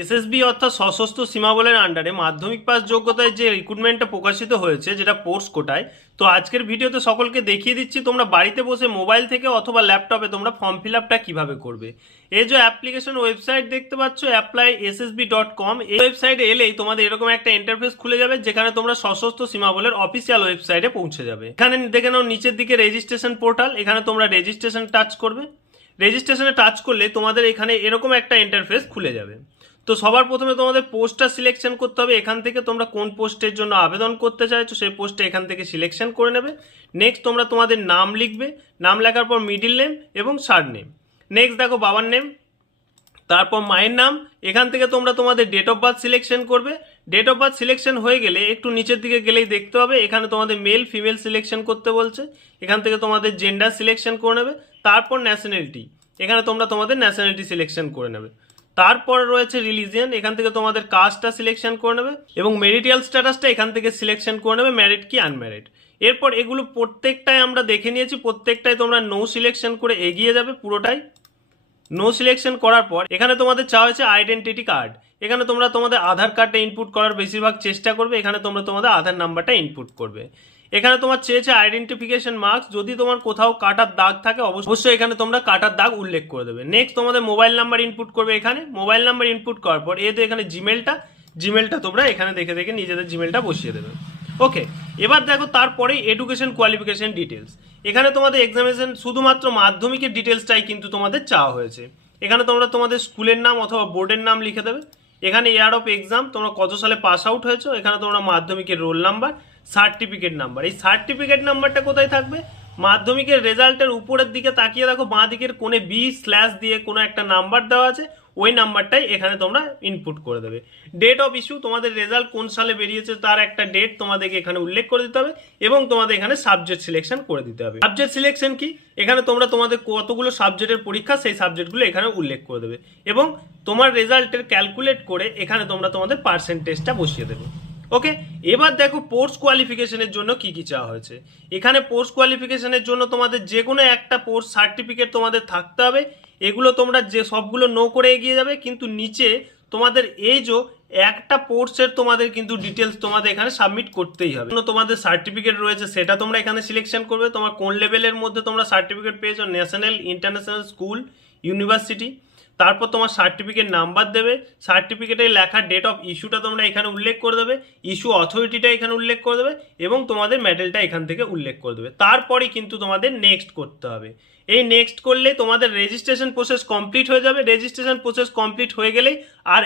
SSB অর্থাৎ সশস্ত্র সীমা বলের আন্ডারে মাধ্যমিক পাস যোগ্যতায় যে রিক্রুটমেন্টটা প্রকাশিত হয়েছে, যেটা পোস্ট কোটায়। তো আজকের ভিডিওতে সকলকে দেখিয়ে দিচ্ছি তোমরা বাড়িতে বসে মোবাইল থেকে অথবা ল্যাপটপে তোমরা ফর্ম ফিল আপটা কীভাবে করবে। এই যে অ্যাপ্লিকেশন ওয়েবসাইট দেখতে পাচ্ছ applyssb.com, এই ওয়েবসাইটে এলেই তোমাদের এরকম একটা ইন্টারফেস খুলে যাবে, যেখানে তোমরা সশস্ত্র সীমা বলের অফিসিয়াল ওয়েবসাইটে পৌঁছে যাবে। এখানে দেখে নাও নিচের দিকে রেজিস্ট্রেশন পোর্টাল, এখানে তোমরা রেজিস্ট্রেশন টাচ করবে। রেজিস্ট্রেশনে টাচ করলে তোমাদের এখানে এরকম একটা ইন্টারফেস খুলে যাবে। তো সবার প্রথমে তোমাদের পোস্টটা সিলেকশন করতে হবে। এখান থেকে তোমরা কোন পোস্টের জন্য আবেদন করতে চাইছো সেই পোস্টটা এখান থেকে সিলেকশন করে নেবে। নেক্সট তোমরা তোমাদের নাম লিখবে, নাম লেখার পর মিডিল নেম এবং সার নেম। নেক্সট দেখো বাবার নেম, তারপর মায়ের নাম। এখান থেকে তোমরা তোমাদের ডেট অফ বার্থ সিলেকশন করবে। ডেট অফ বার্থ সিলেকশন হয়ে গেলে একটু নিচের দিকে গেলেই দেখতে হবে এখানে তোমাদের মেল ফিমেল সিলেকশন করতে বলছে। এখান থেকে তোমাদের জেন্ডার সিলেকশন করে নেবে। তারপর ন্যাশনালিটি, এখানে তোমরা তোমাদের ন্যাশনালিটি সিলেকশন করে নেবে। তারপর রয়েছে রিলিজিয়ন, এখান থেকে তোমাদের কাস্টটা সিলেকশন করে নেবে এবং মেরিটাল স্ট্যাটাসটা এখান থেকে সিলেকশন করে নেবে, ম্যারিড কি আনম্যারিড। এরপর এগুলো প্রত্যেকটাই আমরা দেখে নিয়েছি, প্রত্যেকটাই তোমরা নো সিলেকশন করে এগিয়ে যাবে পুরোটাই। নো সিলেকশন করার পর এখানে তোমাদের চাওয়া হয়েছে আইডেন্টিটি কার্ড। এখানে তোমরা তোমাদের আধার কার্ডটা ইনপুট করার বেশিরভাগ চেষ্টা করবে। এখানে তোমরা তোমাদের আধার নাম্বারটা ইনপুট করবে। এখানে তোমার চেয়েছে আইডেন্টিফিকেশন মার্কস, যদি তোমার কোথাও কাটার দাগ থাকে অবশ্যই এখানে তোমরা কাটার দাগ উল্লেখ করে দেবে। নেক্সট তোমাদের মোবাইল নাম্বার ইনপুট করবে। এখানে মোবাইল নাম্বার ইনপুট করার পর এখানে জিমেলটা তোমরা এখানে দেখে দেখে নিজেদের জিমেলটা বসিয়ে দেবে। ওকে, এবার দেখো তারপরেই এডুকেশন কোয়ালিফিকেশন ডিটেলস। এখানে তোমাদের এক্সামিনেশন শুধুমাত্র মাধ্যমিকের ডিটেলসটাই কিন্তু তোমাদের চাওয়া হয়েছে। এখানে তোমরা তোমাদের স্কুলের নাম অথবা বোর্ডের নাম লিখে দেবে। এখানে ইয়ার অফ এক্সাম, তোমরা কত সালে পাস আউট হয়েছো। এখানে তোমরা মাধ্যমিকের রোল নাম্বার, সার্টিফিকেট নাম্বার। এই সার্টিফিকেট নাম্বারটা কোথায় থাকবে? মাধ্যমিকের রেজাল্টের উপরের দিকে তাকিয়ে দেখো, বাঁ দিকের কোণে B/ দিয়ে কোনো একটা নাম্বার দেওয়া আছে, ওই নাম্বারটাই এখানে তোমরা ইনপুট করে দেবে। ডেট অফ ইস্যু, তোমাদের রেজাল্ট কোন সালে বেরিয়েছে তার একটা ডেট তোমাদেরকে এখানে উল্লেখ করে দিতে হবে এবং তোমাদের এখানে সাবজেক্ট সিলেকশন করে দিতে হবে। সাবজেক্ট সিলেকশন কি? এখানে তোমরা তোমাদের কতগুলো সাবজেক্টের পরীক্ষা সেই সাবজেক্টগুলো এখানে উল্লেখ করে দেবে এবং তোমার রেজাল্টের ক্যালকুলেট করে এখানে তোমরা তোমাদের পার্সেন্টেজটা বসিয়ে দেবে। ওকে, এবার দেখো পোস্ট কোয়ালিফিকেশনের জন্য কি কি চাওয়া হয়েছে। এখানে পোস্ট কোয়ালিফিকেশনের জন্য তোমাদের যে কোনো একটা পোস্ট সার্টিফিকেট তোমাদের থাকতে হবে। এগুলো তোমরা যে সবগুলো নো করে এগিয়ে যাবে, কিন্তু নিচে তোমাদের এই যে একটা পোস্টের তোমাদের কিন্তু ডিটেলস তোমাদের এখানে সাবমিট করতেই হবে। তোমাদের সার্টিফিকেট রয়েছে সেটা তোমরা এখানে সিলেকশন করবে। তোমার কোন লেভেলের মধ্যে তোমরা সার্টিফিকেট পেয়েছো, ন্যাশনাল, ইন্টারন্যাশনাল, স্কুল, ইউনিভার্সিটি। তারপর তোমার সার্টিফিকেট নাম্বার দেবে। সার্টিফিকেটে লেখা ডেট অফ ইস্যুটা তোমরা এখানে উল্লেখ করে দেবে, ইস্যু অথরিটিটা এখানে উল্লেখ করে দেবে এবং তোমাদের মেডেলটা এখান থেকে উল্লেখ করে দেবে। তারপরে কিন্তু তোমাদের নেক্সট করতে হবে। এই নেক্সট করলে তোমাদের রেজিস্ট্রেশন প্রসেস কমপ্লিট হয়ে যাবে। রেজিস্ট্রেশন প্রসেস কমপ্লিট হয়ে গেলেই আর